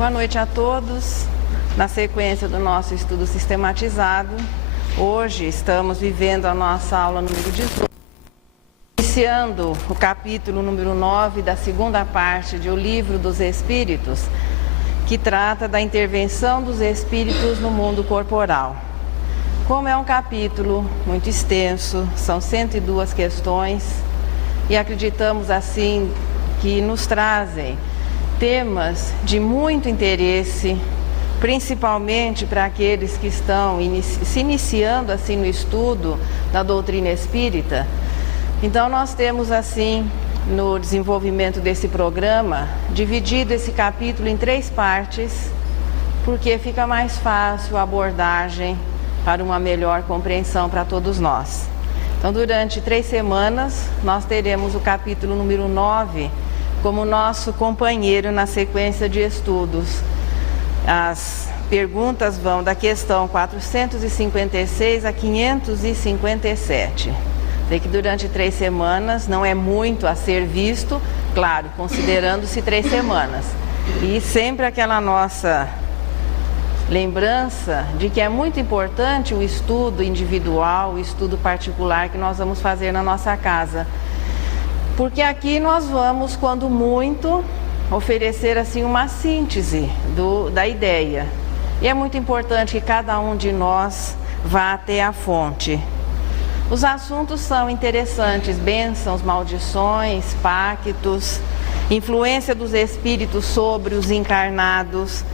Boa noite a todos. Na sequência do nosso estudo sistematizado, hoje estamos vivendo a nossa aula número 18, iniciando o capítulo número 9 da segunda parte de O Livro dos Espíritos, que trata da intervenção dos espíritos no mundo corporal. Como é um capítulo muito extenso, são 102 questões, e acreditamos assim que nos trazem temas de muito interesse, principalmente para aqueles que estão se iniciando assim no estudo da doutrina espírita. Então nós temos assim, no desenvolvimento desse programa, dividido esse capítulo em 3 partes, porque fica mais fácil a abordagem para uma melhor compreensão para todos nós. Então, durante 3 semanas, nós teremos o capítulo número 9 como nosso companheiro na sequência de estudos. As perguntas vão da questão 456 a 557. Sei que durante 3 semanas não é muito a ser visto, claro, considerando-se 3 semanas. E sempre aquela nossa lembrança de que é muito importante o estudo individual, o estudo particular que nós vamos fazer na nossa casa. Porque aqui nós vamos, quando muito, oferecer assim uma síntese da ideia. E é muito importante que cada um de nós vá até a fonte. Os assuntos são interessantes: bênçãos, maldições, pactos, influência dos espíritos sobre os encarnados,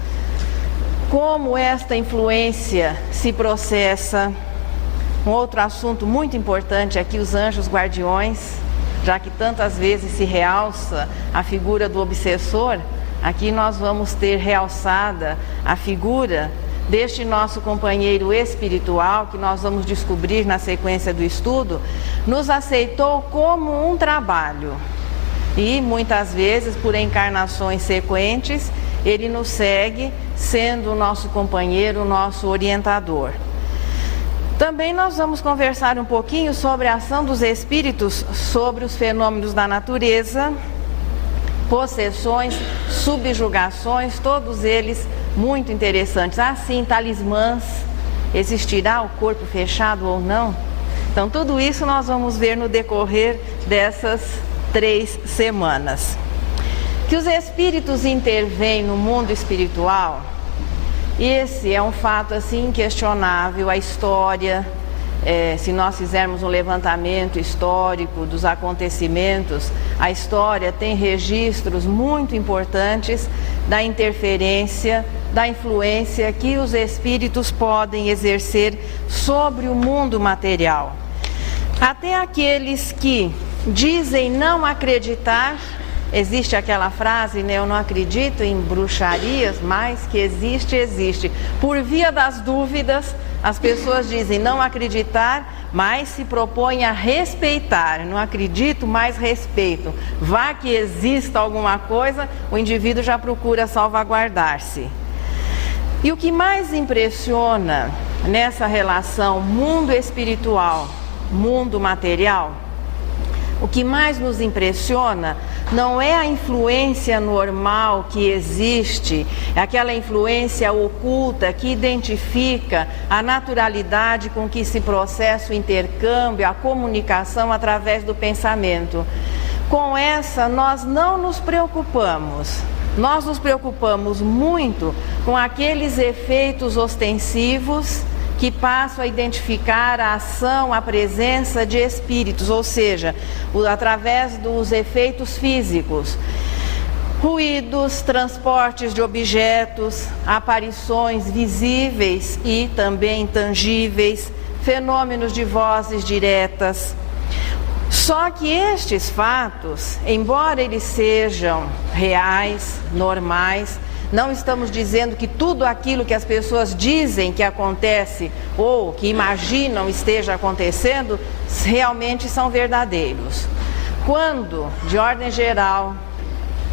como esta influência se processa. Um outro assunto muito importante aqui, os anjos guardiões, já que tantas vezes se realça a figura do obsessor, aqui nós vamos ter realçada a figura deste nosso companheiro espiritual, que nós vamos descobrir na sequência do estudo, nos aceitou como um trabalho. E muitas vezes, por encarnações sequentes, ele nos segue, sendo o nosso companheiro, o nosso orientador. Também nós vamos conversar um pouquinho sobre a ação dos espíritos sobre os fenômenos da natureza, possessões, subjugações, todos eles muito interessantes. Assim, talismãs, existirá o corpo fechado ou não? Então, tudo isso nós vamos ver no decorrer dessas 3 semanas. Que os espíritos intervêm no mundo espiritual, esse é um fato assim inquestionável. A história, se nós fizermos um levantamento histórico dos acontecimentos, a história tem registros muito importantes da interferência, da influência que os espíritos podem exercer sobre o mundo material. Até aqueles que dizem não acreditar. Existe aquela frase, né? Eu não acredito em bruxarias, mas que existe, existe. Por via das dúvidas, as pessoas dizem não acreditar, mas se propõem a respeitar. Não acredito, mas respeito. Vá que exista alguma coisa, o indivíduo já procura salvaguardar-se. E o que mais impressiona nessa relação mundo espiritual, mundo material, o que mais nos impressiona não é a influência normal que existe, é aquela influência oculta que identifica a naturalidade com que se processa o intercâmbio, a comunicação através do pensamento. Com essa nós não nos preocupamos. Nós nos preocupamos muito com aqueles efeitos ostensivos que passam a identificar a ação, a presença de espíritos, ou seja, através dos efeitos físicos. Ruídos, transportes de objetos, aparições visíveis e também intangíveis, fenômenos de vozes diretas. Só que estes fatos, embora eles sejam reais, normais, não estamos dizendo que tudo aquilo que as pessoas dizem que acontece ou que imaginam esteja acontecendo realmente são verdadeiros. Quando, de ordem geral,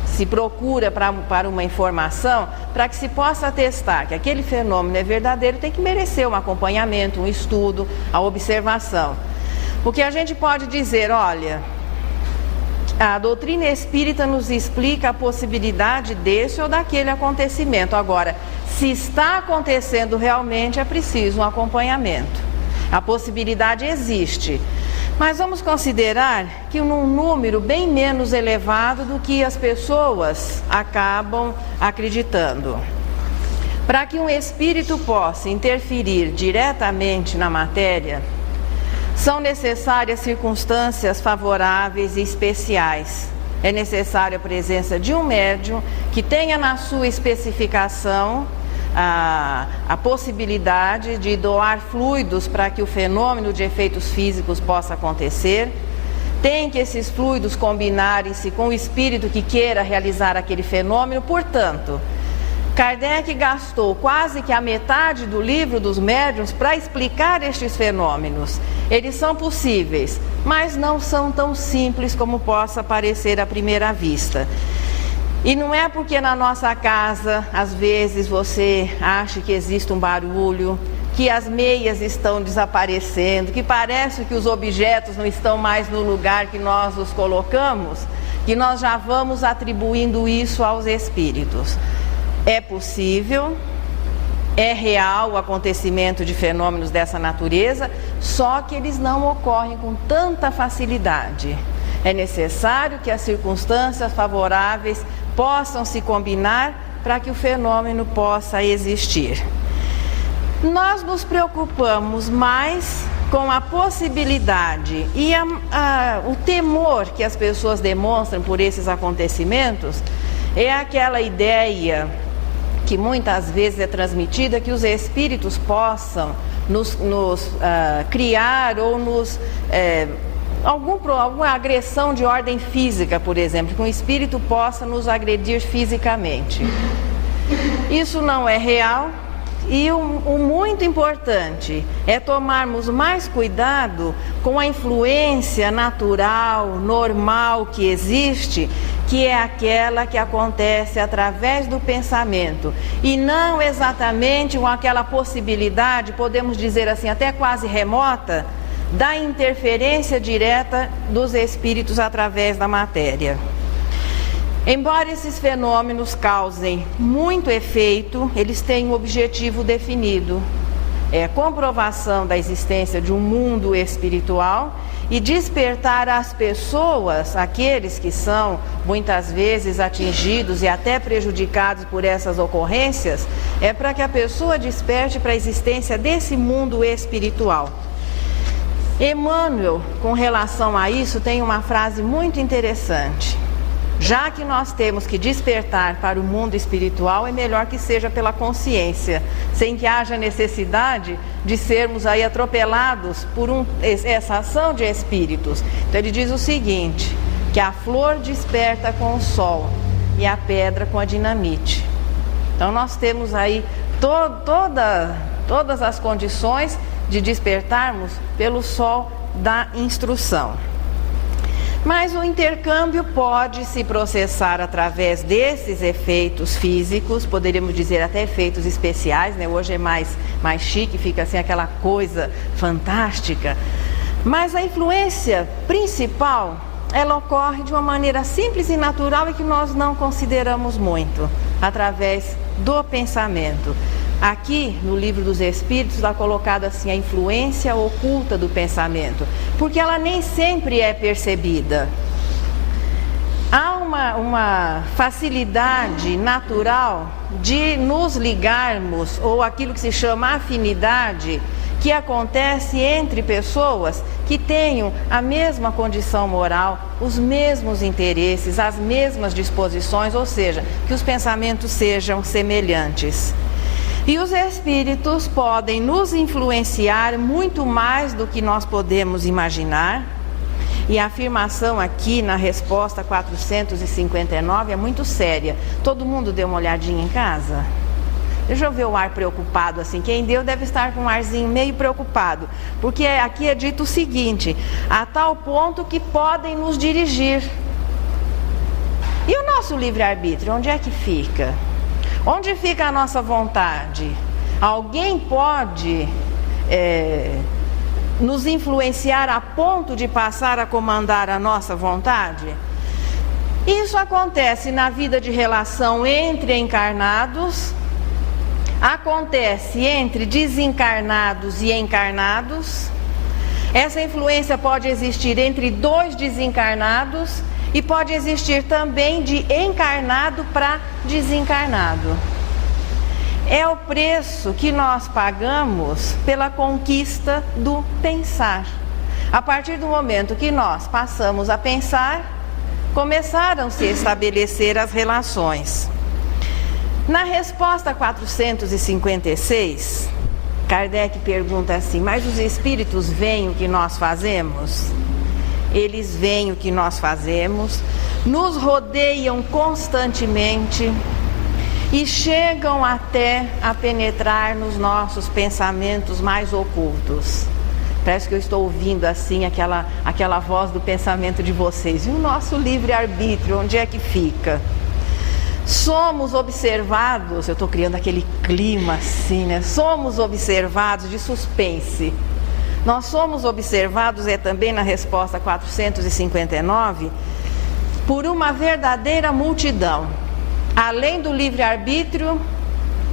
se procura para uma informação, para que se possa atestar que aquele fenômeno é verdadeiro, tem que merecer um acompanhamento, um estudo, a observação. O que a gente pode dizer, olha, A doutrina espírita nos explica a possibilidade desse ou daquele acontecimento. Agora, se está acontecendo realmente, é preciso um acompanhamento. A possibilidade existe, mas vamos considerar que num número bem menos elevado do que as pessoas acabam acreditando. Para que um espírito possa interferir diretamente na matéria, são necessárias circunstâncias favoráveis e especiais. É necessária a presença de um médium que tenha na sua especificação a possibilidade de doar fluidos para que o fenômeno de efeitos físicos possa acontecer. Tem que esses fluidos combinarem-se com o espírito que queira realizar aquele fenômeno. Portanto, Kardec gastou quase que a metade do livro dos médiuns para explicar estes fenômenos. Eles são possíveis, mas não são tão simples como possa parecer à primeira vista. E não é porque na nossa casa, às vezes, você acha que existe um barulho, que as meias estão desaparecendo, que parece que os objetos não estão mais no lugar que nós os colocamos, que nós já vamos atribuindo isso aos espíritos. É possível, é real o acontecimento de fenômenos dessa natureza, só que eles não ocorrem com tanta facilidade. É necessário que as circunstâncias favoráveis possam se combinar para que o fenômeno possa existir. Nós nos preocupamos mais com a possibilidade e o temor que as pessoas demonstram por esses acontecimentos. É aquela ideia que muitas vezes é transmitida, que os espíritos possam nos criar ou nos... alguma agressão de ordem física, por exemplo, que um espírito possa nos agredir fisicamente. Isso não é real e o muito importante é tomarmos mais cuidado com a influência natural, normal que existe, que é aquela que acontece através do pensamento e não exatamente com aquela possibilidade, podemos dizer assim, até quase remota, da interferência direta dos espíritos através da matéria. Embora esses fenômenos causem muito efeito, eles têm um objetivo definido. É a comprovação da existência de um mundo espiritual e despertar as pessoas, aqueles que são muitas vezes atingidos e até prejudicados por essas ocorrências, é para que a pessoa desperte para a existência desse mundo espiritual. Emmanuel, com relação a isso, tem uma frase muito interessante. Já que nós temos que despertar para o mundo espiritual, é melhor que seja pela consciência, sem que haja necessidade de sermos aí atropelados por essa ação de espíritos. Então ele diz o seguinte, que a flor desperta com o sol e a pedra com a dinamite. Então nós temos aí todas as condições de despertarmos pelo sol da instrução. Mas o intercâmbio pode se processar através desses efeitos físicos, poderíamos dizer até efeitos especiais, né? Hoje é mais chique, fica assim aquela coisa fantástica. Mas a influência principal, ela ocorre de uma maneira simples e natural e que nós não consideramos muito, através do pensamento. Aqui, no Livro dos Espíritos, está colocado assim a influência oculta do pensamento, porque ela nem sempre é percebida. Há uma facilidade natural de nos ligarmos, ou aquilo que se chama afinidade, que acontece entre pessoas que tenham a mesma condição moral, os mesmos interesses, as mesmas disposições, ou seja, que os pensamentos sejam semelhantes. E os espíritos podem nos influenciar muito mais do que nós podemos imaginar. E a afirmação aqui na resposta 459 é muito séria. Todo mundo deu uma olhadinha em casa? Deixa eu ver o ar preocupado assim. Quem deu deve estar com um arzinho meio preocupado. Porque aqui é dito o seguinte, a tal ponto que podem nos dirigir. E o nosso livre-arbítrio, onde é que fica? Onde fica a nossa vontade? Alguém pode nos influenciar a ponto de passar a comandar a nossa vontade? Isso acontece na vida de relação entre encarnados, acontece entre desencarnados e encarnados. Essa influência pode existir entre dois desencarnados e pode existir também de encarnado para desencarnado. É o preço que nós pagamos pela conquista do pensar. A partir do momento que nós passamos a pensar, começaram a se estabelecer as relações. Na resposta 456, Kardec pergunta assim: mas os espíritos veem o que nós fazemos? Eles veem o que nós fazemos, nos rodeiam constantemente e chegam até a penetrar nos nossos pensamentos mais ocultos. Parece que eu estou ouvindo assim aquela voz do pensamento de vocês. E o nosso livre-arbítrio, onde é que fica? Somos observados, eu estou criando aquele clima assim, né? Somos observados de suspense. Nós somos observados, também na resposta 459, por uma verdadeira multidão. Além do livre-arbítrio,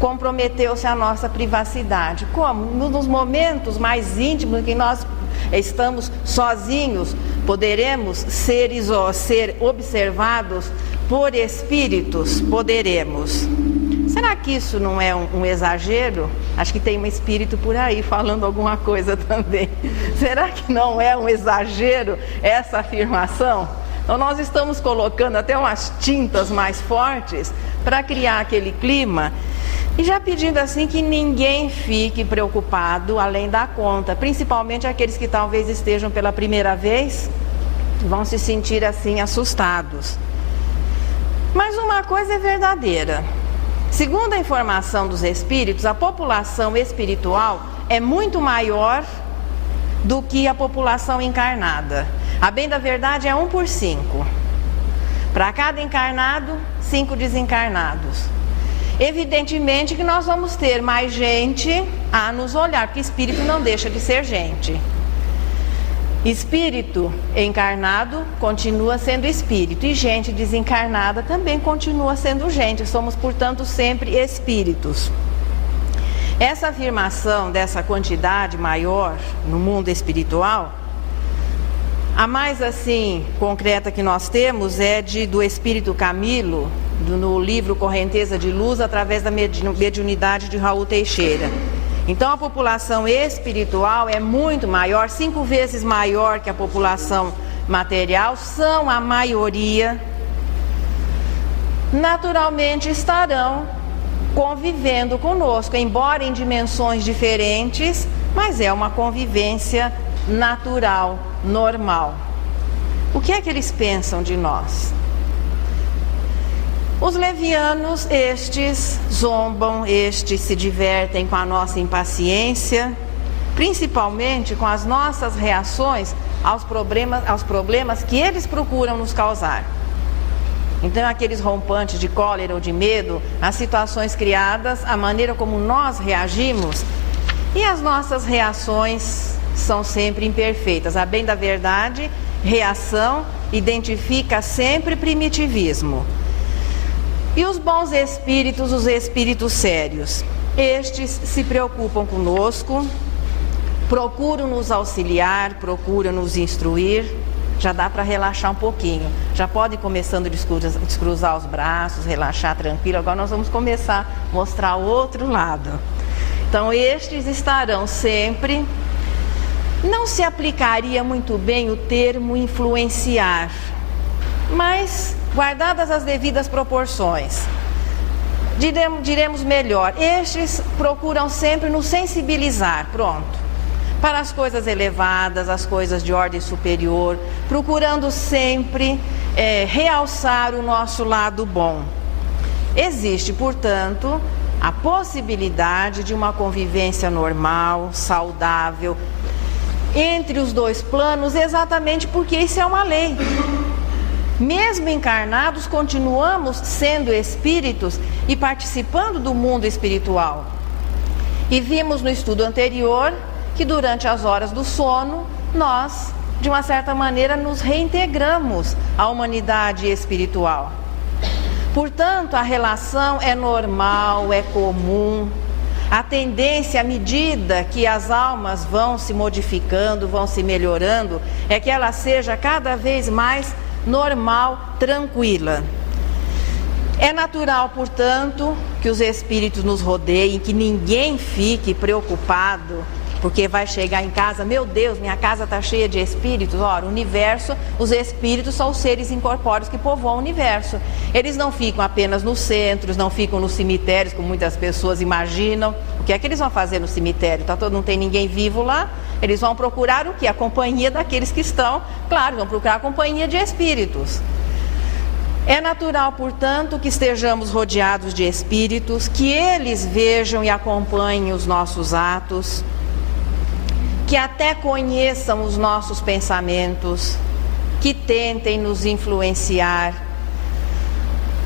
comprometeu-se a nossa privacidade. Como? Nos momentos mais íntimos em que nós estamos sozinhos, poderemos ser observados por espíritos? Poderemos. Será que isso não é um exagero? Acho que tem um espírito por aí falando alguma coisa também. Será que não é um exagero essa afirmação? Então nós estamos colocando até umas tintas mais fortes para criar aquele clima e já pedindo assim que ninguém fique preocupado além da conta, principalmente aqueles que talvez estejam pela primeira vez, vão se sentir assim assustados. Mas uma coisa é verdadeira. Segundo a informação dos espíritos, a população espiritual é muito maior do que a população encarnada. A bem da verdade é 1 por 5. Para cada encarnado, 5 desencarnados. Evidentemente que nós vamos ter mais gente a nos olhar, porque espírito não deixa de ser gente. Espírito encarnado continua sendo espírito e gente desencarnada também continua sendo gente. Somos, portanto, sempre espíritos. Essa afirmação dessa quantidade maior no mundo espiritual, a mais assim concreta que nós temos é do Espírito Camilo, no livro Correnteza de Luz, através da mediunidade de Raul Teixeira. Então a população espiritual é muito maior, 5 vezes maior que a população material, são a maioria. Naturalmente estarão convivendo conosco, embora em dimensões diferentes, mas é uma convivência natural, normal. O que é que eles pensam de nós? Os levianos, estes zombam, estes se divertem com a nossa impaciência, principalmente com as nossas reações aos problemas que eles procuram nos causar. Então, aqueles rompantes de cólera ou de medo, as situações criadas, a maneira como nós reagimos, e as nossas reações são sempre imperfeitas. A bem da verdade, reação identifica sempre primitivismo. E os bons espíritos, os espíritos sérios, estes se preocupam conosco, procuram nos auxiliar, procuram nos instruir. Já dá para relaxar um pouquinho, já pode ir começando a descruzar os braços, relaxar tranquilo. Agora nós vamos começar a mostrar o outro lado. Então estes estarão sempre, não se aplicaria muito bem o termo influenciar, mas guardadas as devidas proporções, diremos melhor, estes procuram sempre nos sensibilizar, para as coisas elevadas, as coisas de ordem superior, procurando sempre realçar o nosso lado bom. Existe, portanto, a possibilidade de uma convivência normal, saudável, entre os dois planos, exatamente porque isso é uma lei. Mesmo encarnados, continuamos sendo espíritos e participando do mundo espiritual. E vimos no estudo anterior que durante as horas do sono, nós de uma certa maneira, nos reintegramos à humanidade espiritual. Portanto, a relação é normal, é comum. A tendência, à medida que as almas vão se modificando, vão se melhorando, é que ela seja cada vez mais normal, tranquila. É natural, portanto, que os espíritos nos rodeiem, que ninguém fique preocupado, porque vai chegar em casa, meu Deus, minha casa está cheia de espíritos. Ora, o universo, os espíritos são os seres incorpóreos que povoam o universo. Eles não ficam apenas nos centros, não ficam nos cemitérios, como muitas pessoas imaginam. O que é que eles vão fazer no cemitério? Não tem ninguém vivo lá. Eles vão procurar o quê? A companhia daqueles que estão, claro, vão procurar a companhia de espíritos. É natural, portanto, que estejamos rodeados de espíritos, que eles vejam e acompanhem os nossos atos, que até conheçam os nossos pensamentos, que tentem nos influenciar.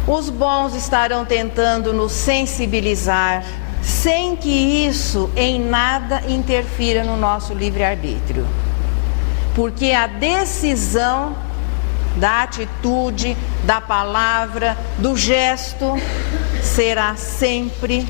Os bons estarão tentando nos sensibilizar, sem que isso em nada interfira no nosso livre-arbítrio. Porque a decisão da atitude, da palavra, do gesto, será sempre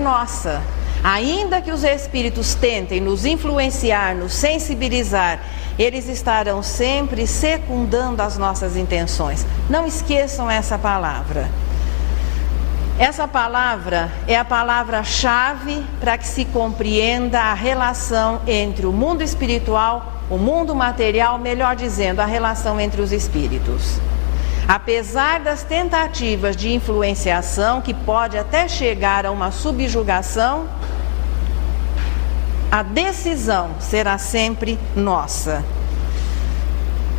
nossa. Ainda que os espíritos tentem nos influenciar, nos sensibilizar, eles estarão sempre secundando as nossas intenções. Não esqueçam essa palavra. Essa palavra é a palavra-chave para que se compreenda a relação entre o mundo espiritual, o mundo material, melhor dizendo, a relação entre os espíritos. Apesar das tentativas de influenciação, que pode até chegar a uma subjugação, a decisão será sempre nossa.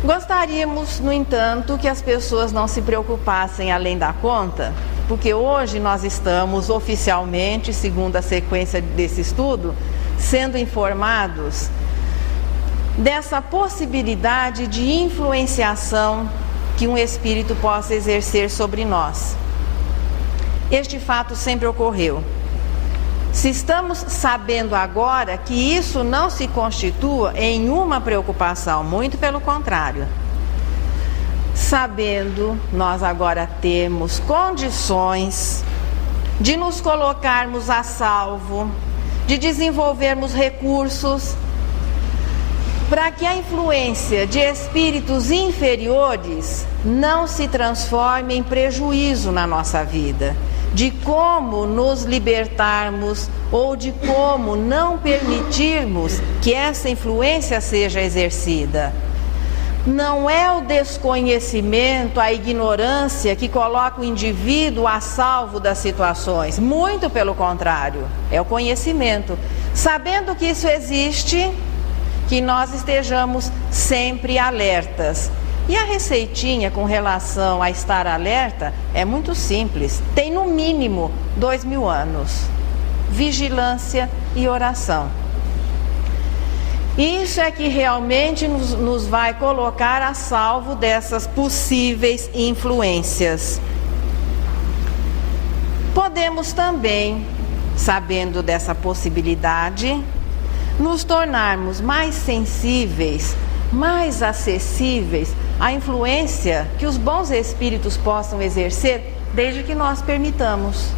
Gostaríamos, no entanto, que as pessoas não se preocupassem além da conta, porque hoje nós estamos oficialmente, segundo a sequência desse estudo, sendo informados dessa possibilidade de influenciação que um espírito possa exercer sobre nós. Este fato sempre ocorreu. Se estamos sabendo agora que isso não se constitua em uma preocupação, muito pelo contrário. Sabendo, nós agora temos condições de nos colocarmos a salvo, de desenvolvermos recursos para que a influência de espíritos inferiores não se transforme em prejuízo na nossa vida, de como nos libertarmos ou de como não permitirmos que essa influência seja exercida. Não é o desconhecimento, a ignorância que coloca o indivíduo a salvo das situações, muito pelo contrário, é o conhecimento. Sabendo que isso existe, que nós estejamos sempre alertas. E a receitinha com relação a estar alerta é muito simples. Tem no mínimo 2000 anos. Vigilância e oração. Isso é que realmente nos vai colocar a salvo dessas possíveis influências. Podemos também, sabendo dessa possibilidade, nos tornarmos mais sensíveis, mais acessíveis à influência que os bons espíritos possam exercer, desde que nós permitamos.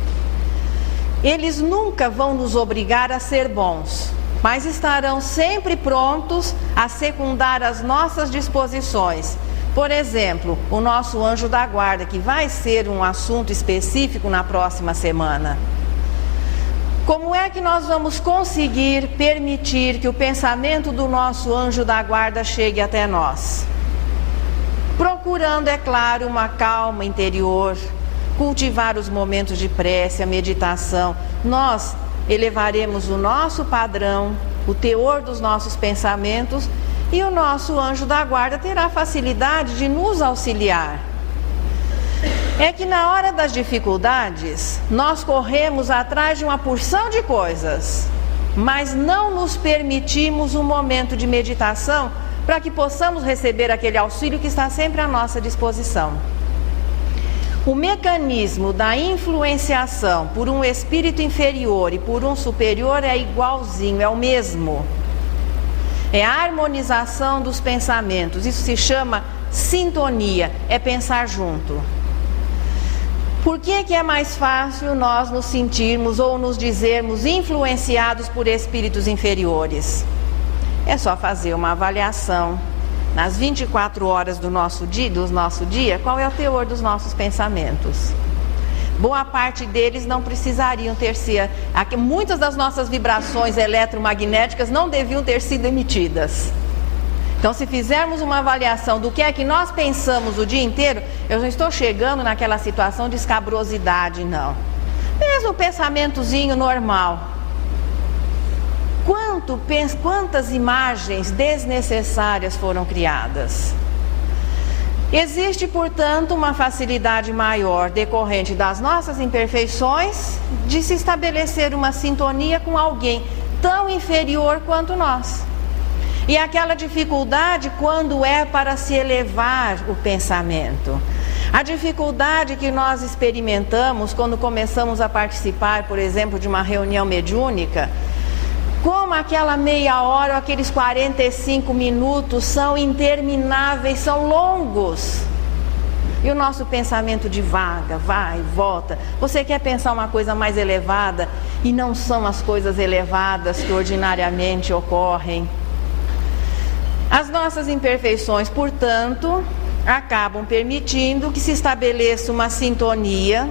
Eles nunca vão nos obrigar a ser bons, mas estarão sempre prontos a secundar as nossas disposições. Por exemplo, o nosso anjo da guarda, que vai ser um assunto específico na próxima semana. Como é que nós vamos conseguir permitir que o pensamento do nosso anjo da guarda chegue até nós? Procurando, é claro, uma calma interior, cultivar os momentos de prece, a meditação. Nós elevaremos o nosso padrão, o teor dos nossos pensamentos, e o nosso anjo da guarda terá facilidade de nos auxiliar. É que na hora das dificuldades, nós corremos atrás de uma porção de coisas, mas não nos permitimos um momento de meditação para que possamos receber aquele auxílio que está sempre à nossa disposição. O mecanismo da influenciação por um espírito inferior e por um superior é igualzinho, é o mesmo. é a harmonização dos pensamentos. Isso se chama sintonia, é pensar junto. Por que é mais fácil nós nos sentirmos ou nos dizermos influenciados por espíritos inferiores? É só fazer uma avaliação nas 24 horas do nosso dia, qual é o teor dos nossos pensamentos. Boa parte deles não precisariam ter sido... Muitas das nossas vibrações eletromagnéticas não deviam ter sido emitidas. Então, se fizermos uma avaliação do que é que nós pensamos o dia inteiro, eu não estou chegando naquela situação de escabrosidade, não. Mesmo um pensamentozinho normal. Quantas imagens desnecessárias foram criadas? Existe, portanto, uma facilidade maior decorrente das nossas imperfeições de se estabelecer uma sintonia com alguém tão inferior quanto nós. E aquela dificuldade quando é para se elevar o pensamento. A dificuldade que nós experimentamos quando começamos a participar, por exemplo, de uma reunião mediúnica, como aquela meia hora ou aqueles 45 minutos são intermináveis, são longos. E o nosso pensamento divaga, vai e volta. Você quer pensar uma coisa mais elevada e não são as coisas elevadas que ordinariamente ocorrem. As nossas imperfeições, portanto, acabam permitindo que se estabeleça uma sintonia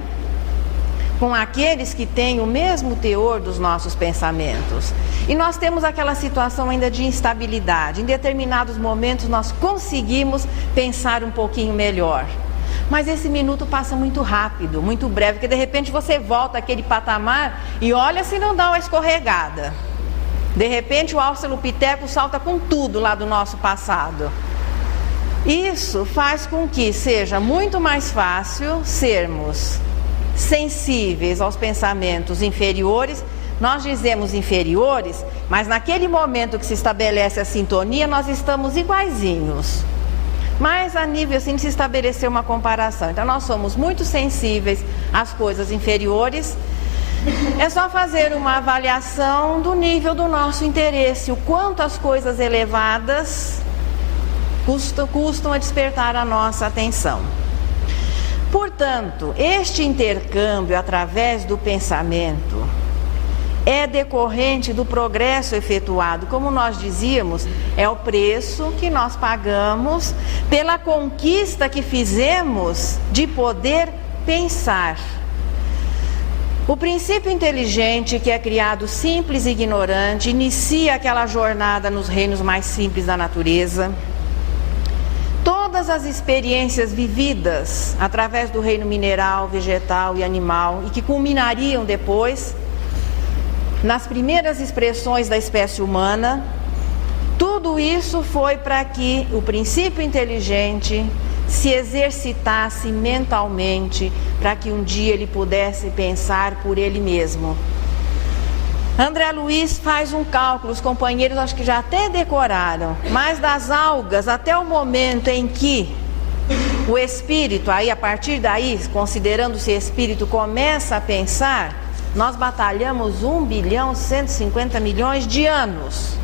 com aqueles que têm o mesmo teor dos nossos pensamentos. E nós temos aquela situação ainda de instabilidade. Em determinados momentos nós conseguimos pensar um pouquinho melhor. Mas esse minuto passa muito rápido, muito breve, porque de repente você volta àquele patamar e olha se não dá uma escorregada. De repente o australopiteco salta com tudo lá do nosso passado. Isso faz com que seja muito mais fácil sermos sensíveis aos pensamentos inferiores. Nós dizemos inferiores, mas naquele momento que se estabelece a sintonia, nós estamos iguaizinhos. Mas a nível assim de se estabelecer uma comparação. Então nós somos muito sensíveis às coisas inferiores. É só fazer uma avaliação do nível do nosso interesse, o quanto as coisas elevadas custam a despertar a nossa atenção. Portanto, este intercâmbio através do pensamento é decorrente do progresso efetuado. Como nós dizíamos, é o preço que nós pagamos pela conquista que fizemos de poder pensar. O princípio inteligente, que é criado simples e ignorante, inicia aquela jornada nos reinos mais simples da natureza. Todas as experiências vividas através do reino mineral, vegetal e animal, e que culminariam depois nas primeiras expressões da espécie humana, tudo isso foi para que o princípio inteligente se exercitasse mentalmente, para que um dia ele pudesse pensar por ele mesmo. André Luiz faz um cálculo, os companheiros acho que já até decoraram, mas das algas até o momento em que o espírito, aí a partir daí, considerando-se espírito, começa a pensar, nós batalhamos 1.150.000.000 de anos,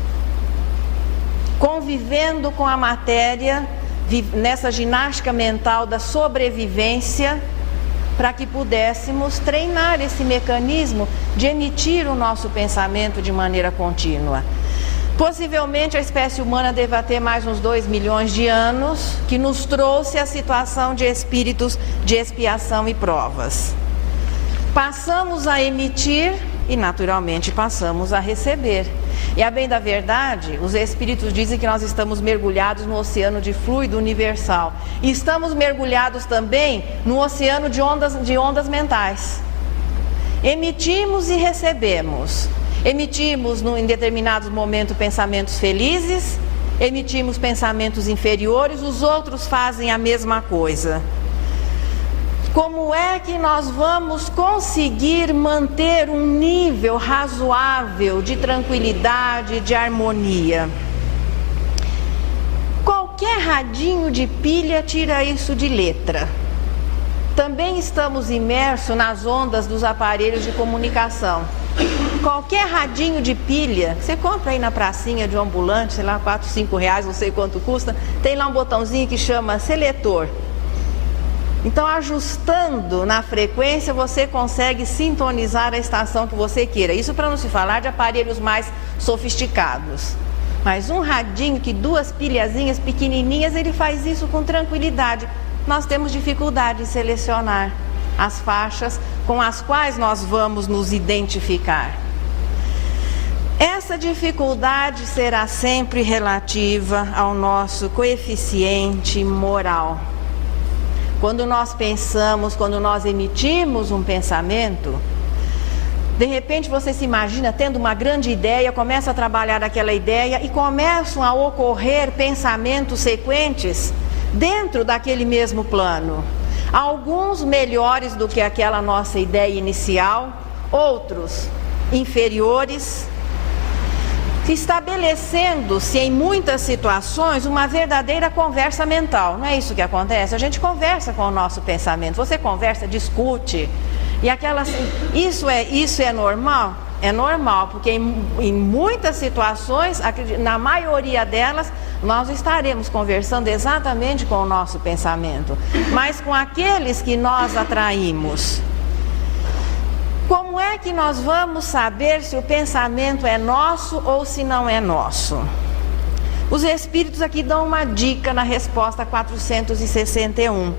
convivendo com a matéria, nessa ginástica mental da sobrevivência, para que pudéssemos treinar esse mecanismo de emitir o nosso pensamento de maneira contínua. Possivelmente a espécie humana deva ter mais uns 2 milhões de anos, que nos trouxe a situação de espíritos de expiação e provas. Passamos a emitir e naturalmente passamos a receber. E a bem da verdade, os espíritos dizem que nós estamos mergulhados no oceano de fluido universal. E estamos mergulhados também no oceano de ondas mentais. Emitimos e recebemos. Emitimos em determinados momentos pensamentos felizes, emitimos pensamentos inferiores, os outros fazem a mesma coisa. Como é que nós vamos conseguir manter um nível razoável de tranquilidade, de harmonia? Qualquer radinho de pilha tira isso de letra. Também estamos imersos nas ondas dos aparelhos de comunicação. Qualquer radinho de pilha, você compra aí na pracinha de um ambulante, sei lá, 4, 5 reais, não sei quanto custa, tem lá um botãozinho que chama seletor. Então, ajustando na frequência, você consegue sintonizar a estação que você queira. Isso para não se falar de aparelhos mais sofisticados. Mas um radinho que 2 pilhazinhas pequenininhas, ele faz isso com tranquilidade. Nós temos dificuldade em selecionar as faixas com as quais nós vamos nos identificar. Essa dificuldade será sempre relativa ao nosso coeficiente moral. Quando nós pensamos, quando nós emitimos um pensamento, de repente você se imagina tendo uma grande ideia, começa a trabalhar aquela ideia e começam a ocorrer pensamentos sequentes dentro daquele mesmo plano. Alguns melhores do que aquela nossa ideia inicial, outros inferiores, estabelecendo-se em muitas situações uma verdadeira conversa mental. Não é isso que acontece? A gente conversa com o nosso pensamento. Você conversa, discute. E aquela, isso é normal? É normal, porque em muitas situações, na maioria delas, nós estaremos conversando exatamente com o nosso pensamento. Mas com aqueles que nós atraímos, como é que nós vamos saber se o pensamento é nosso ou se não é nosso? Os Espíritos aqui dão uma dica na resposta 461.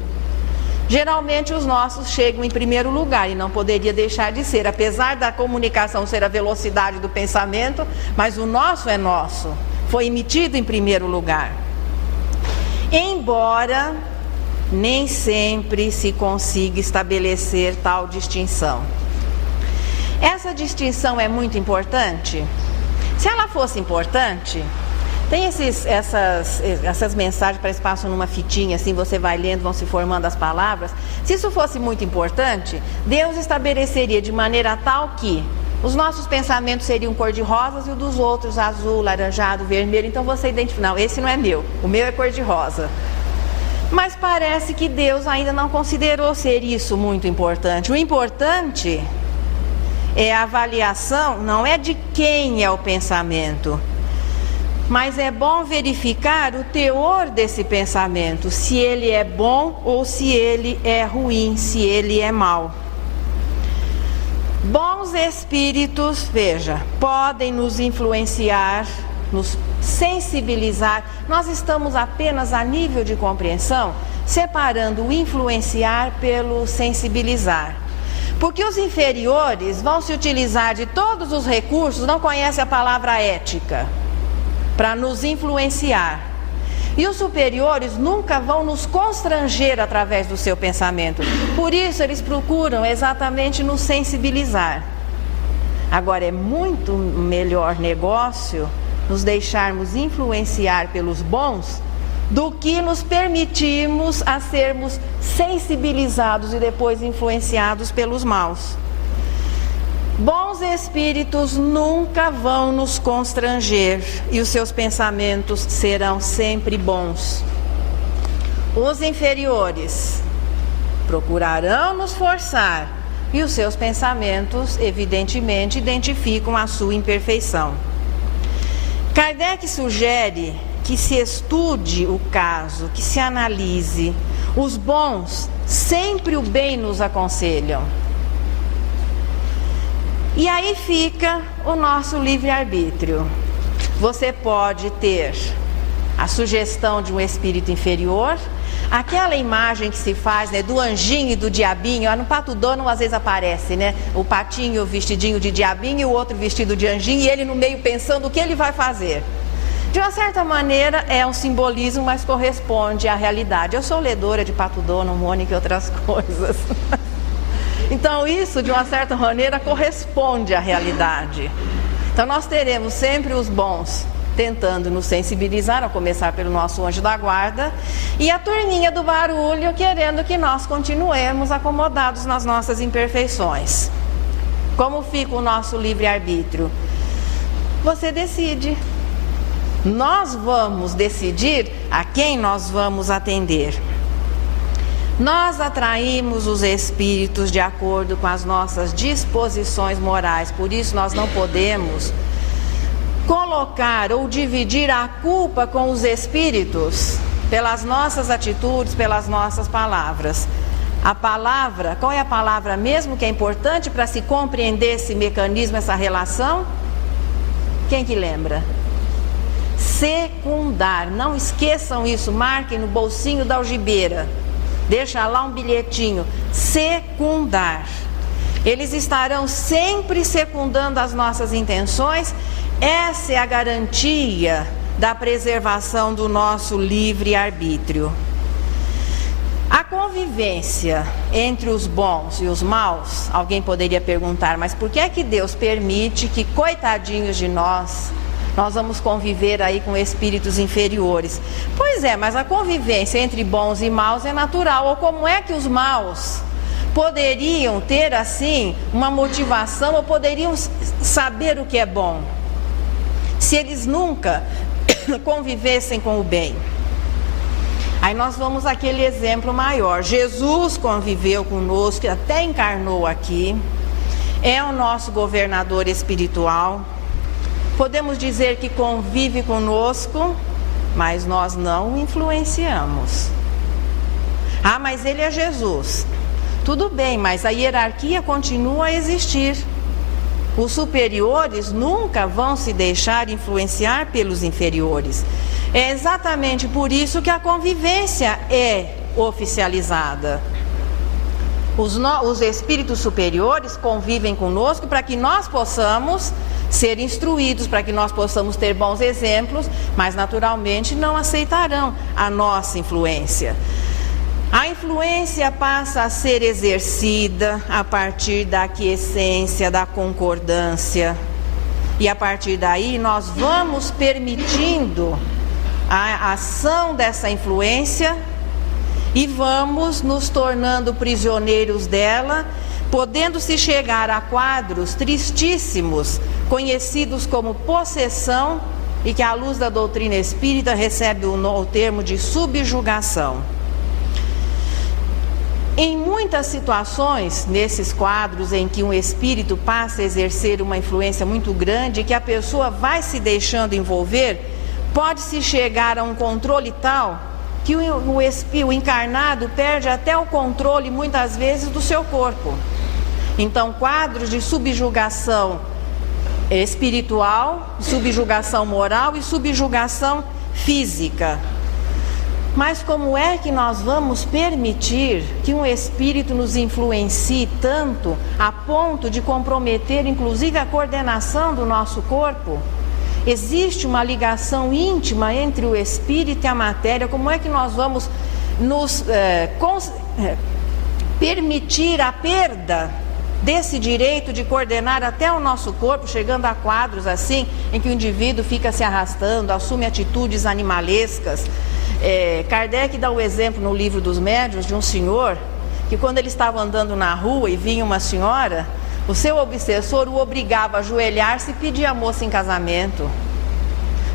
Geralmente os nossos chegam em primeiro lugar e não poderia deixar de ser, apesar da comunicação ser a velocidade do pensamento, mas o nosso é nosso, foi emitido em primeiro lugar. Embora nem sempre se consiga estabelecer tal distinção. Essa distinção é muito importante? Se ela fosse importante, tem essas mensagens, parece que passam numa fitinha, assim, você vai lendo, vão se formando as palavras. Se isso fosse muito importante, Deus estabeleceria de maneira tal que os nossos pensamentos seriam cor-de-rosas e o dos outros azul, laranjado, vermelho. Então você identifica, não, esse não é meu, o meu é cor-de-rosa. Mas parece que Deus ainda não considerou ser isso muito importante. O importante é a avaliação, não é de quem é o pensamento, mas é bom verificar o teor desse pensamento, se ele é bom ou se ele é ruim, se ele é mau. Bons espíritos, veja, podem nos influenciar, nos sensibilizar. Nós estamos apenas a nível de compreensão, separando o influenciar pelo sensibilizar. Porque os inferiores vão se utilizar de todos os recursos, não conhecem a palavra ética, para nos influenciar. E os superiores nunca vão nos constranger através do seu pensamento. Por isso eles procuram exatamente nos sensibilizar. Agora é muito melhor negócio nos deixarmos influenciar pelos bons do que nos permitirmos a sermos sensibilizados e depois influenciados pelos maus. Bons espíritos nunca vão nos constranger e os seus pensamentos serão sempre bons. Os inferiores procurarão nos forçar e os seus pensamentos, evidentemente, identificam a sua imperfeição. Kardec sugere que se estude o caso, que se analise. Os bons sempre o bem nos aconselham. E aí fica o nosso livre-arbítrio. Você pode ter a sugestão de um espírito inferior, aquela imagem que se faz, né, do anjinho e do diabinho. No Pato Donald às vezes aparece, né, o patinho vestidinho de diabinho e o outro vestido de anjinho, e ele no meio pensando o que ele vai fazer. De uma certa maneira é um simbolismo, mas corresponde à realidade. Eu sou ledora de Pato Donald, Mônica e outras coisas. Então isso, de uma certa maneira, corresponde à realidade. Então nós teremos sempre os bons tentando nos sensibilizar, a começar pelo nosso anjo da guarda, e a turminha do barulho querendo que nós continuemos acomodados nas nossas imperfeições. Como fica o nosso livre-arbítrio? Você decide. Nós vamos decidir a quem nós vamos atender. Nós atraímos os espíritos de acordo com as nossas disposições morais, por isso nós não podemos colocar ou dividir a culpa com os espíritos pelas nossas atitudes, pelas nossas palavras. A palavra, qual é a palavra mesmo que é importante para se compreender esse mecanismo, essa relação? Quem que lembra? Secundar. Não esqueçam isso, marquem no bolsinho da algibeira. Deixa lá um bilhetinho. Secundar. Eles estarão sempre secundando as nossas intenções. Essa é a garantia da preservação do nosso livre-arbítrio. A convivência entre os bons e os maus, alguém poderia perguntar, mas por que é que Deus permite que, coitadinhos de nós vamos conviver aí com espíritos inferiores? Pois é, mas a convivência entre bons e maus é natural. Ou como é que os maus poderiam ter assim uma motivação, ou poderiam saber o que é bom, se eles nunca convivessem com o bem? Aí nós vamos àquele exemplo maior. Jesus conviveu conosco, até encarnou aqui, é o nosso governador espiritual. Podemos dizer que convive conosco, mas nós não o influenciamos. Ah, mas ele é Jesus. Tudo bem, mas a hierarquia continua a existir. Os superiores nunca vão se deixar influenciar pelos inferiores. É exatamente por isso que a convivência é oficializada. Os espíritos superiores convivem conosco para que nós possamos ser instruídos, para que nós possamos ter bons exemplos, mas naturalmente não aceitarão a nossa influência. A influência passa a ser exercida a partir da aquiescência, da concordância. E a partir daí nós vamos permitindo a ação dessa influência e vamos nos tornando prisioneiros dela, podendo-se chegar a quadros tristíssimos, conhecidos como possessão, e que à luz da doutrina espírita recebe o termo de subjugação. Em muitas situações, nesses quadros em que um espírito passa a exercer uma influência muito grande, que a pessoa vai se deixando envolver, pode-se chegar a um controle tal que o encarnado perde até o controle, muitas vezes, do seu corpo. Então, quadros de subjugação espiritual, subjugação moral e subjugação física. Mas como é que nós vamos permitir que um espírito nos influencie tanto a ponto de comprometer inclusive a coordenação do nosso corpo? Existe uma ligação íntima entre o espírito e a matéria. Como é que nós vamos nos permitir a perda desse direito de coordenar até o nosso corpo, chegando a quadros assim, em que o indivíduo fica se arrastando, assume atitudes animalescas? Kardec dá o exemplo no livro dos médiuns de um senhor que, quando ele estava andando na rua e vinha uma senhora, o seu obsessor o obrigava a ajoelhar-se e pedir a moça em casamento.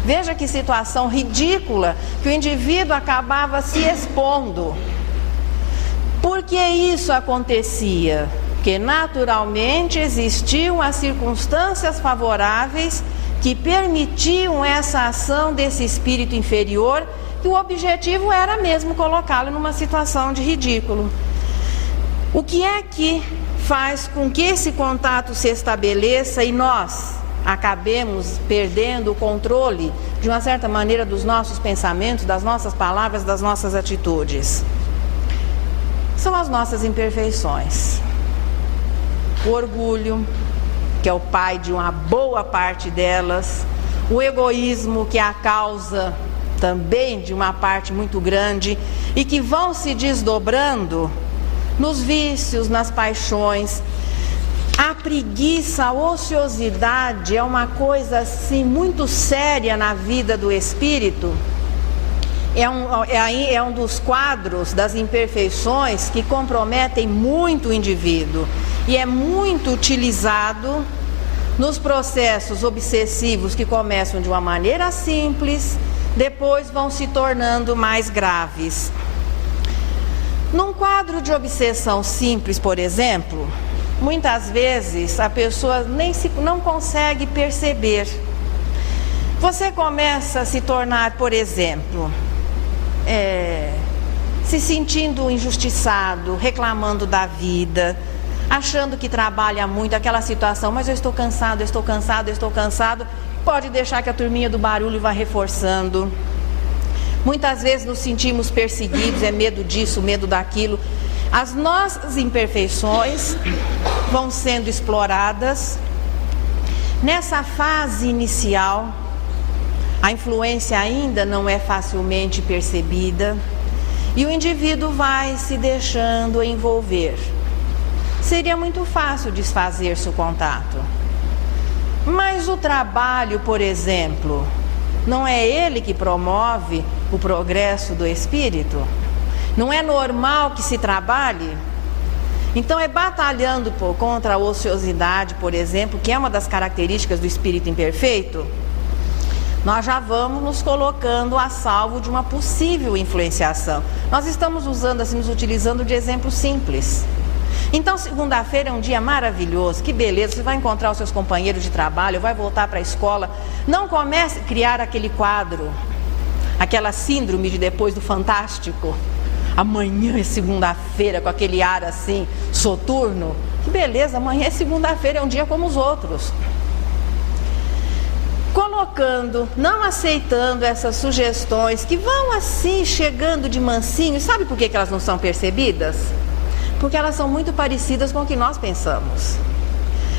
Veja que situação ridícula que o indivíduo acabava se expondo. Por que isso acontecia? Porque naturalmente existiam as circunstâncias favoráveis que permitiam essa ação desse espírito inferior, que o objetivo era mesmo colocá-lo numa situação de ridículo. O que é que faz com que esse contato se estabeleça e nós acabemos perdendo o controle, de uma certa maneira, dos nossos pensamentos, das nossas palavras, das nossas atitudes? São as nossas imperfeições. O orgulho, que é o pai de uma boa parte delas, o egoísmo, que é a causa também de uma parte muito grande, e que vão se desdobrando nos vícios, nas paixões. A preguiça, a ociosidade é uma coisa assim muito séria na vida do espírito. É um dos quadros das imperfeições que comprometem muito o indivíduo e é muito utilizado nos processos obsessivos que começam de uma maneira simples, depois vão se tornando mais graves. Num quadro de obsessão simples, por exemplo, muitas vezes a pessoa não consegue perceber. Você começa a se tornar, por exemplo, se sentindo injustiçado, reclamando da vida, achando que trabalha muito, aquela situação, mas eu estou cansado, pode deixar que a turminha do barulho vá reforçando. Muitas vezes nos sentimos perseguidos, é medo disso, medo daquilo. As nossas imperfeições vão sendo exploradas. Nessa fase inicial, a influência ainda não é facilmente percebida e o indivíduo vai se deixando envolver. Seria muito fácil desfazer-se o contato. Mas o trabalho, por exemplo, não é ele que promove o progresso do espírito? Não é normal que se trabalhe? Então é batalhando contra a ociosidade, por exemplo, que é uma das características do espírito imperfeito, nós já vamos nos colocando a salvo de uma possível influenciação. Nós estamos nos utilizando de exemplos simples. Então, segunda-feira é um dia maravilhoso, que beleza, você vai encontrar os seus companheiros de trabalho, vai voltar para a escola. Não comece a criar aquele quadro, aquela síndrome de depois do Fantástico. Amanhã é segunda-feira, com aquele ar assim, soturno. Que beleza, amanhã é segunda-feira, é um dia como os outros. Colocando, não aceitando essas sugestões que vão assim, chegando de mansinho. Sabe por que elas não são percebidas? Porque elas são muito parecidas com o que nós pensamos.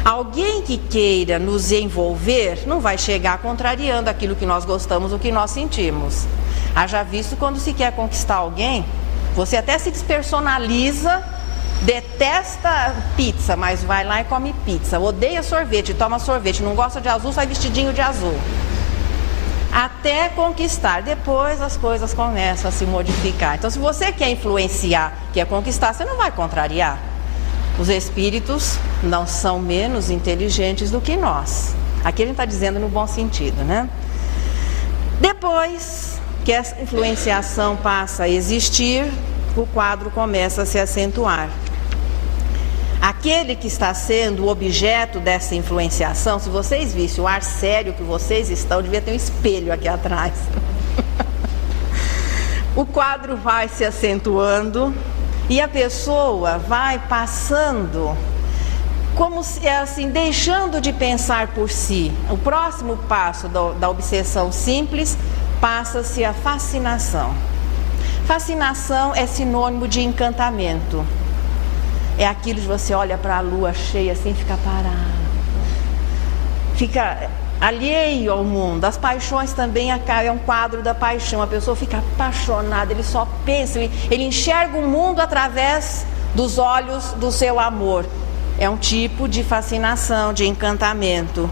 Alguém que queira nos envolver não vai chegar contrariando aquilo que nós gostamos, o que nós sentimos. Haja visto quando se quer conquistar alguém, você até se despersonaliza, detesta pizza, mas vai lá e come pizza. Odeia sorvete, toma sorvete, não gosta de azul, sai vestidinho de azul. Até conquistar, depois as coisas começam a se modificar. Então, se você quer influenciar, quer conquistar, você não vai contrariar. Os espíritos não são menos inteligentes do que nós. Aqui a gente está dizendo no bom sentido, né? Depois que essa influenciação passa a existir, o quadro começa a se acentuar. Aquele que está sendo o objeto dessa influenciação, se vocês vissem o ar sério que vocês estão, devia ter um espelho aqui atrás. O quadro vai se acentuando e a pessoa vai passando, como se assim, deixando de pensar por si. O próximo passo da obsessão simples passa-se a fascinação. Fascinação é sinônimo de encantamento. É aquilo de você olha para a lua cheia assim, fica parado, fica alheio ao mundo. As paixões também é um quadro da paixão. A pessoa fica apaixonada, ele só pensa, ele enxerga o mundo através dos olhos do seu amor. É um tipo de fascinação, de encantamento.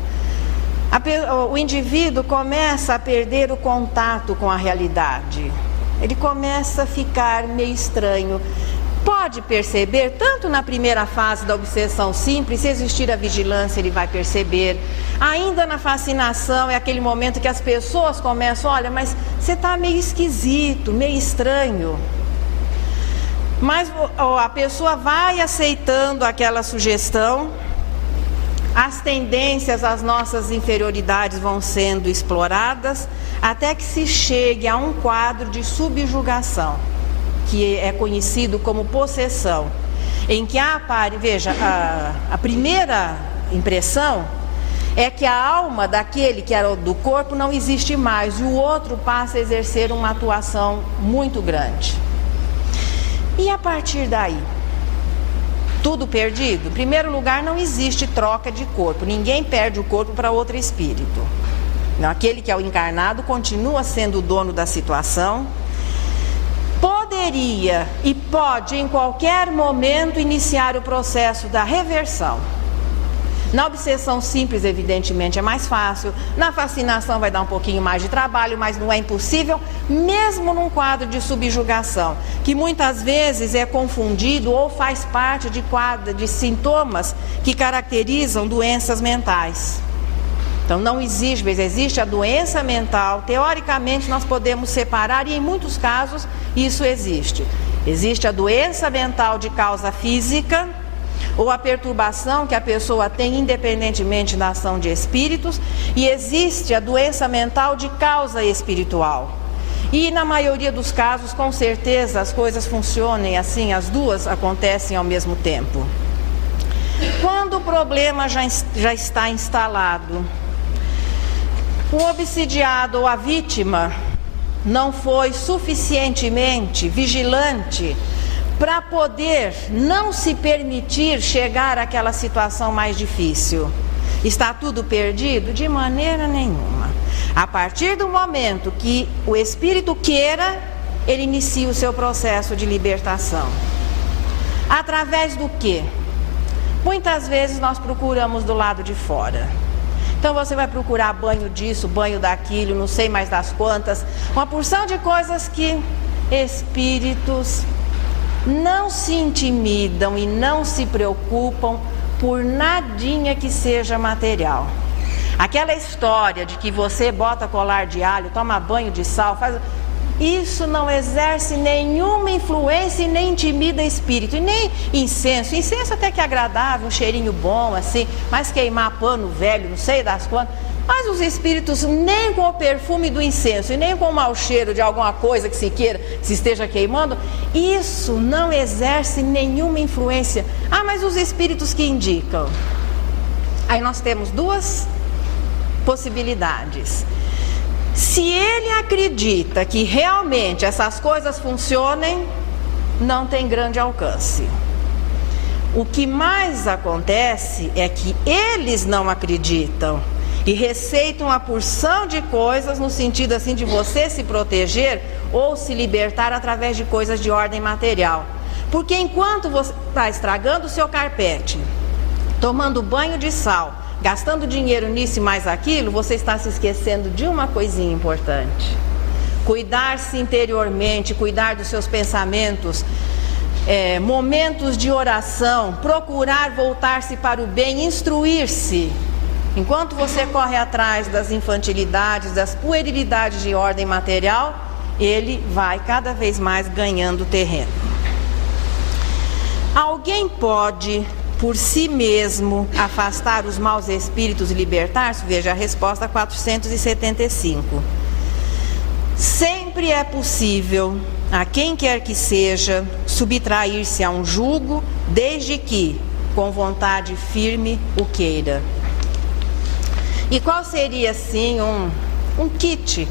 O indivíduo começa a perder o contato com a realidade. Ele começa a ficar meio estranho. Pode perceber, tanto na primeira fase da obsessão simples, se existir a vigilância, ele vai perceber. Ainda na fascinação, é aquele momento que as pessoas começam, olha, mas você está meio esquisito, meio estranho. Mas a pessoa vai aceitando aquela sugestão, as tendências, as nossas inferioridades vão sendo exploradas, até que se chegue a um quadro de subjugação, que é conhecido como possessão, em que a primeira impressão é que a alma daquele que era do corpo não existe mais, e o outro passa a exercer uma atuação muito grande. E a partir daí, tudo perdido? Em primeiro lugar, não existe troca de corpo, ninguém perde o corpo para outro espírito. Não, aquele que é o encarnado continua sendo o dono da situação. Poderia e pode em qualquer momento iniciar o processo da reversão. Na obsessão simples, evidentemente, é mais fácil. Na fascinação vai dar um pouquinho mais de trabalho, mas não é impossível, mesmo num quadro de subjugação, que muitas vezes é confundido ou faz parte de sintomas que caracterizam doenças mentais. Então não existe a doença mental, teoricamente nós podemos separar, e em muitos casos isso existe. Existe a doença mental de causa física, ou a perturbação que a pessoa tem independentemente da ação de espíritos, e existe a doença mental de causa espiritual. E na maioria dos casos, com certeza, as coisas funcionem assim, as duas acontecem ao mesmo tempo. Quando o problema já está instalado, o obsidiado ou a vítima não foi suficientemente vigilante para poder não se permitir chegar àquela situação mais difícil. Está tudo perdido? De maneira nenhuma. A partir do momento que o espírito queira, ele inicia o seu processo de libertação. Através do quê? Muitas vezes nós procuramos do lado de fora. Então você vai procurar banho disso, banho daquilo, não sei mais das quantas, uma porção de coisas que espíritos não se intimidam e não se preocupam por nadinha que seja material. Aquela história de que você bota colar de alho, toma banho de sal, isso não exerce nenhuma influência e nem intimida espírito, e nem incenso. Incenso até que é agradável, um cheirinho bom assim, mas queimar pano velho, não sei das quantas. Mas os espíritos, nem com o perfume do incenso e nem com o mau cheiro de alguma coisa que se queira, que se esteja queimando, isso não exerce nenhuma influência. Ah, mas os espíritos que indicam. Aí nós temos duas possibilidades. Se ele acredita que realmente essas coisas funcionem, não tem grande alcance. O que mais acontece é que eles não acreditam e receitam uma porção de coisas no sentido assim de você se proteger ou se libertar através de coisas de ordem material. Porque enquanto você está estragando o seu carpete, tomando banho de sal, gastando dinheiro nisso e mais aquilo, você está se esquecendo de uma coisinha importante. Cuidar-se interiormente, cuidar dos seus pensamentos, momentos de oração, procurar voltar-se para o bem, instruir-se. Enquanto você corre atrás das infantilidades, das puerilidades de ordem material, ele vai cada vez mais ganhando terreno. Alguém pode, por si mesmo, afastar os maus espíritos e libertar-se? Veja a resposta 475. Sempre é possível, a quem quer que seja, subtrair-se a um jugo, desde que, com vontade firme, o queira. E qual seria, assim, um kit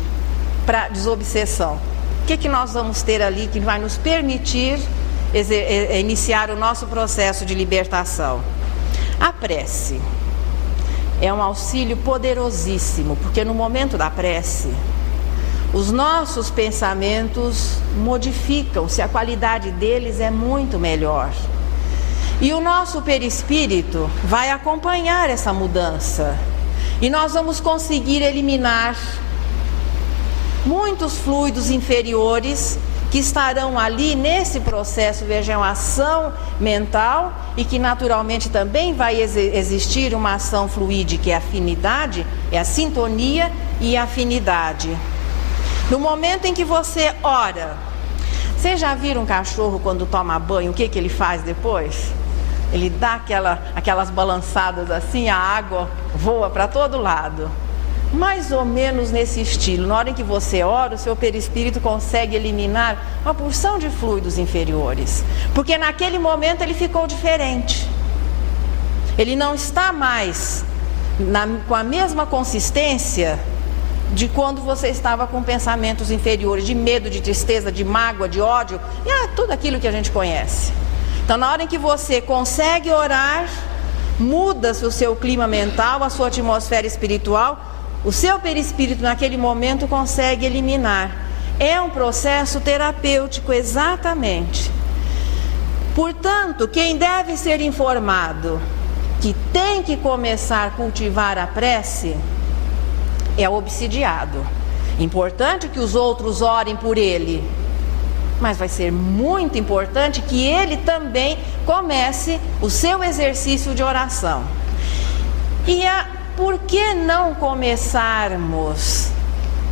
para desobsessão? O que nós vamos ter ali que vai nos permitir iniciar o nosso processo de libertação? A prece é um auxílio poderosíssimo, porque no momento da prece, os nossos pensamentos modificam-se, a qualidade deles é muito melhor. E o nosso perispírito vai acompanhar essa mudança. E nós vamos conseguir eliminar muitos fluidos inferiores que estarão ali nesse processo, vejam, ação mental, e que naturalmente também vai existir uma ação fluídica, que é a afinidade, é a sintonia e a afinidade. No momento em que você ora, vocês já viram um cachorro quando toma banho, o que ele faz depois? Ele dá aquelas balançadas assim, a água voa para todo lado. Mais ou menos nesse estilo. Na hora em que você ora, o seu perispírito consegue eliminar uma porção de fluidos inferiores. Porque naquele momento ele ficou diferente. Ele não está mais com a mesma consistência de quando você estava com pensamentos inferiores, de medo, de tristeza, de mágoa, de ódio, e tudo aquilo que a gente conhece. Então, na hora em que você consegue orar, muda-se o seu clima mental, a sua atmosfera espiritual, o seu perispírito naquele momento consegue eliminar. É um processo terapêutico, exatamente. Portanto, quem deve ser informado que tem que começar a cultivar a prece é o obsidiado. Importante que os outros orem por ele, mas vai ser muito importante que ele também comece o seu exercício de oração. E por que não começarmos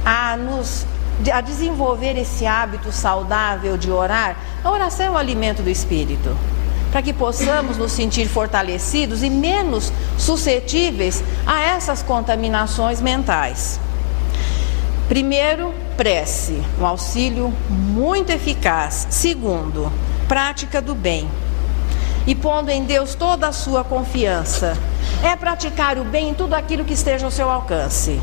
a nos a desenvolver esse hábito saudável de orar. A oração é o alimento do espírito, para que possamos nos sentir fortalecidos e menos suscetíveis a essas contaminações mentais. Primeiro, prece, um auxílio muito eficaz. Segundo, prática do bem. E pondo em Deus toda a sua confiança, é praticar o bem em tudo aquilo que esteja ao seu alcance.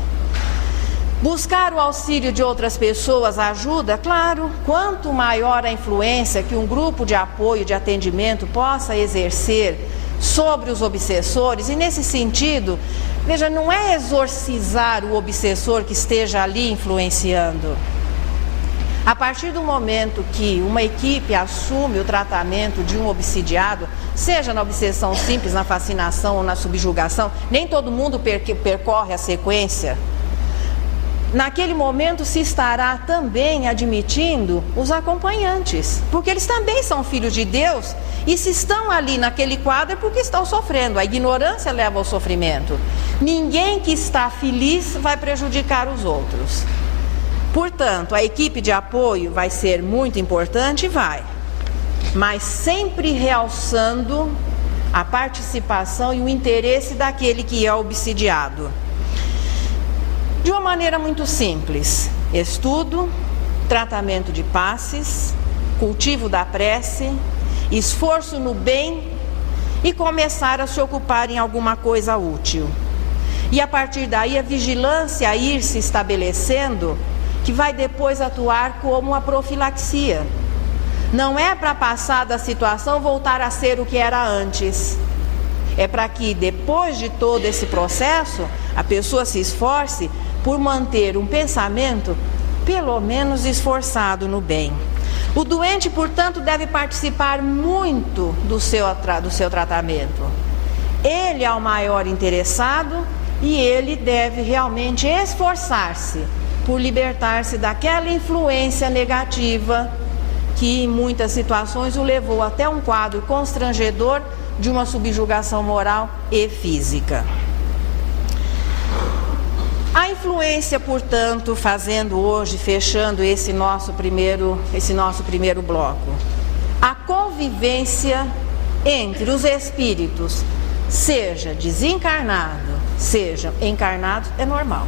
Buscar o auxílio de outras pessoas ajuda, claro, quanto maior a influência que um grupo de apoio, de atendimento possa exercer sobre os obsessores, e nesse sentido, veja, não é exorcizar o obsessor que esteja ali influenciando. A partir do momento que uma equipe assume o tratamento de um obsidiado, seja na obsessão simples, na fascinação ou na subjugação, nem todo mundo percorre a sequência. Naquele momento se estará também admitindo os acompanhantes, porque eles também são filhos de Deus, e se estão ali naquele quadro é porque estão sofrendo. A ignorância leva ao sofrimento. Ninguém que está feliz vai prejudicar os outros. Portanto, a equipe de apoio vai ser muito importante, mas sempre realçando a participação e o interesse daquele que é obsidiado. De uma maneira muito simples: estudo, tratamento de passes, cultivo da prece, esforço no bem e começar a se ocupar em alguma coisa útil. E a partir daí a vigilância ir se estabelecendo, que vai depois atuar como a profilaxia. Não é para passar da situação voltar a ser o que era antes. É para que depois de todo esse processo, a pessoa se esforce por manter um pensamento pelo menos esforçado no bem. O doente, portanto, deve participar muito do seu tratamento. Ele é o maior interessado e ele deve realmente esforçar-se por libertar-se daquela influência negativa que em muitas situações o levou até um quadro constrangedor de uma subjugação moral e física. A influência, portanto, fechando esse nosso primeiro bloco, a convivência entre os espíritos, seja desencarnado, seja encarnado, é normal.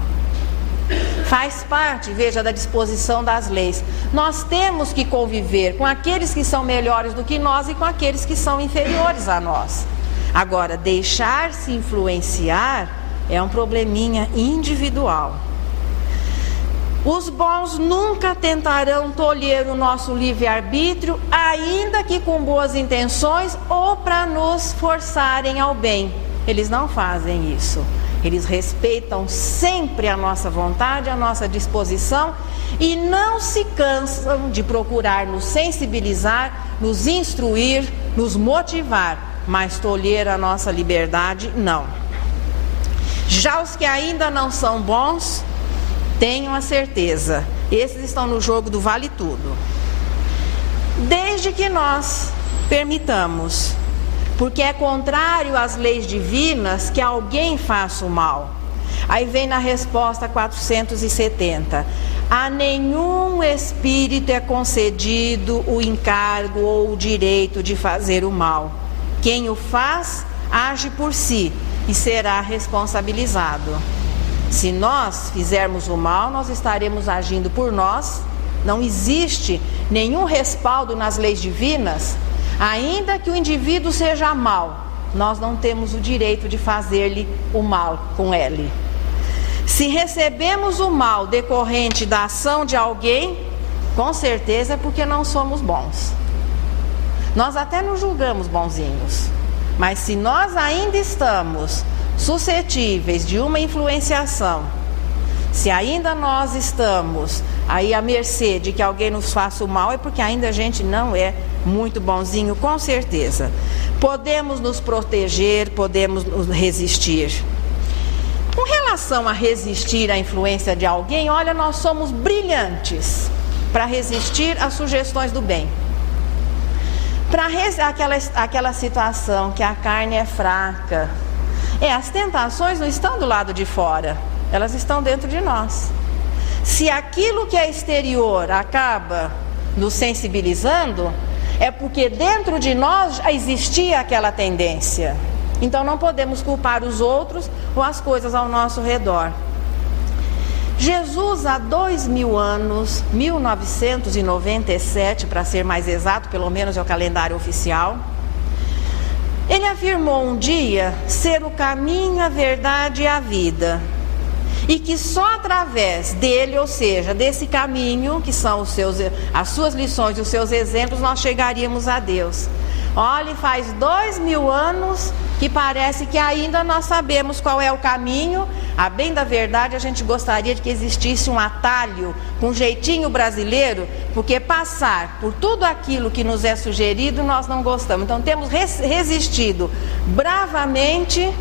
Faz parte, veja, da disposição das leis. Nós temos que conviver com aqueles que são melhores do que nós e com aqueles que são inferiores a nós. Agora, deixar-se influenciar é um probleminha individual. Os bons nunca tentarão tolher o nosso livre-arbítrio, ainda que com boas intenções ou para nos forçarem ao bem. Eles não fazem isso. Eles respeitam sempre a nossa vontade, a nossa disposição e não se cansam de procurar nos sensibilizar, nos instruir, nos motivar, mas tolher a nossa liberdade, não. Já os que ainda não são bons, tenham a certeza, esses estão no jogo do vale tudo. Desde que nós permitamos, porque é contrário às leis divinas que alguém faça o mal. Aí vem na resposta 470. A nenhum espírito é concedido o encargo ou o direito de fazer o mal. Quem o faz, age por si e será responsabilizado. Se nós fizermos o mal, nós estaremos agindo por nós. Não existe nenhum respaldo nas leis divinas. Ainda que o indivíduo seja mau, nós não temos o direito de fazer-lhe o mal com ele. Se recebemos o mal decorrente da ação de alguém, com certeza é porque não somos bons. Nós até nos julgamos bonzinhos, mas se nós ainda estamos suscetíveis de uma influenciação, se ainda nós estamos aí à mercê de que alguém nos faça o mal, é porque ainda a gente não é muito bonzinho, com certeza. Podemos nos proteger, podemos nos resistir. Com relação a resistir à influência de alguém, olha, nós somos brilhantes para resistir às sugestões do bem. Para aquela situação que a carne é fraca, as tentações não estão do lado de fora, elas estão dentro de nós. Se aquilo que é exterior acaba nos sensibilizando, é porque dentro de nós já existia aquela tendência. Então não podemos culpar os outros ou as coisas ao nosso redor. Jesus, há 2000 anos, 1997 para ser mais exato, pelo menos é o calendário oficial, ele afirmou um dia ser o caminho, a verdade e a vida. E que só através dele, ou seja, desse caminho, que são as suas lições e os seus exemplos, nós chegaríamos a Deus. Olha, faz 2000 anos que parece que ainda nós sabemos qual é o caminho. A bem da verdade, a gente gostaria de que existisse um atalho, com um jeitinho brasileiro, porque passar por tudo aquilo que nos é sugerido, nós não gostamos. Então temos resistido bravamente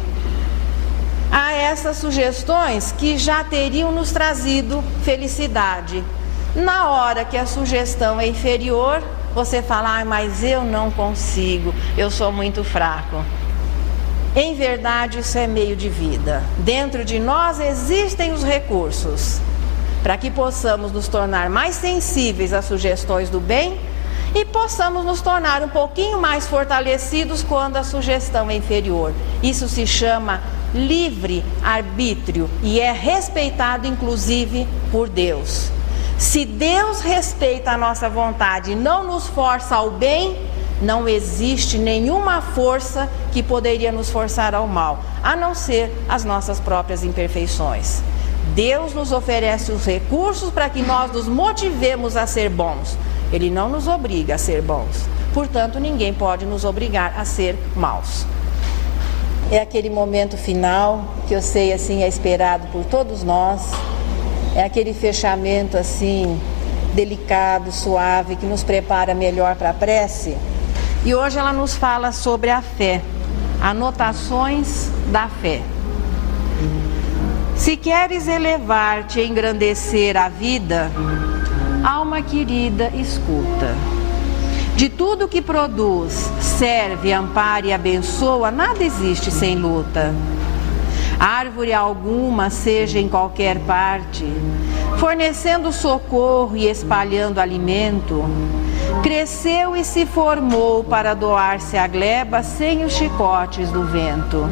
a essas sugestões que já teriam nos trazido felicidade. Na hora que a sugestão é inferior, você fala, mas eu não consigo, eu sou muito fraco. Em verdade, isso é meio de vida. Dentro de nós existem os recursos para que possamos nos tornar mais sensíveis às sugestões do bem e possamos nos tornar um pouquinho mais fortalecidos quando a sugestão é inferior. Isso se chama livre-arbítrio e é respeitado inclusive por Deus. Se Deus respeita a nossa vontade e não nos força ao bem, não existe nenhuma força que poderia nos forçar ao mal, a não ser as nossas próprias imperfeições. Deus nos oferece os recursos para que nós nos motivemos a ser bons. Ele não nos obriga a ser bons. Portanto, ninguém pode nos obrigar a ser maus. É aquele momento final que eu sei assim é esperado por todos nós. É aquele fechamento assim delicado, suave, que nos prepara melhor para a prece. E hoje ela nos fala sobre a fé, anotações da fé. Se queres elevar-te e engrandecer a vida, alma querida, escuta. De tudo que produz, serve, ampara e abençoa, nada existe sem luta. Árvore alguma, seja em qualquer parte, fornecendo socorro e espalhando alimento, cresceu e se formou para doar-se à gleba sem os chicotes do vento.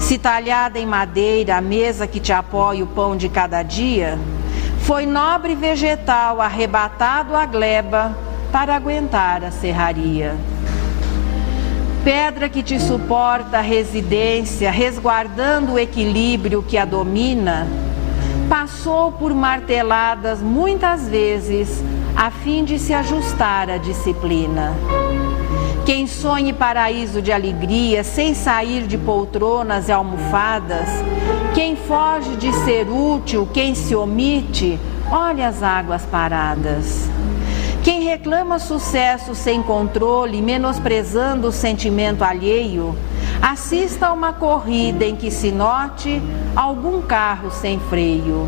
Se talhada em madeira a mesa que te apoia o pão de cada dia, foi nobre vegetal arrebatado à gleba para aguentar a serraria. Pedra que te suporta a residência, resguardando o equilíbrio que a domina, passou por marteladas muitas vezes, a fim de se ajustar à disciplina. Quem sonhe paraíso de alegria, sem sair de poltronas e almofadas, quem foge de ser útil, quem se omite, olha as águas paradas. Quem reclama sucesso sem controle, menosprezando o sentimento alheio, assista a uma corrida em que se note algum carro sem freio.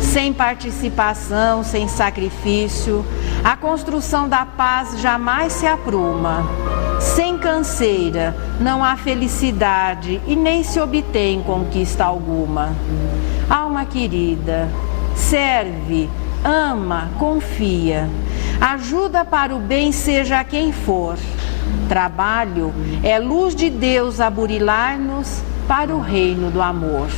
Sem participação, sem sacrifício, a construção da paz jamais se apruma. Sem canseira, não há felicidade e nem se obtém conquista alguma. Alma querida, serve, ama, confia. Ajuda para o bem, seja quem for. Trabalho é luz de Deus a burilar-nos para o reino do amor.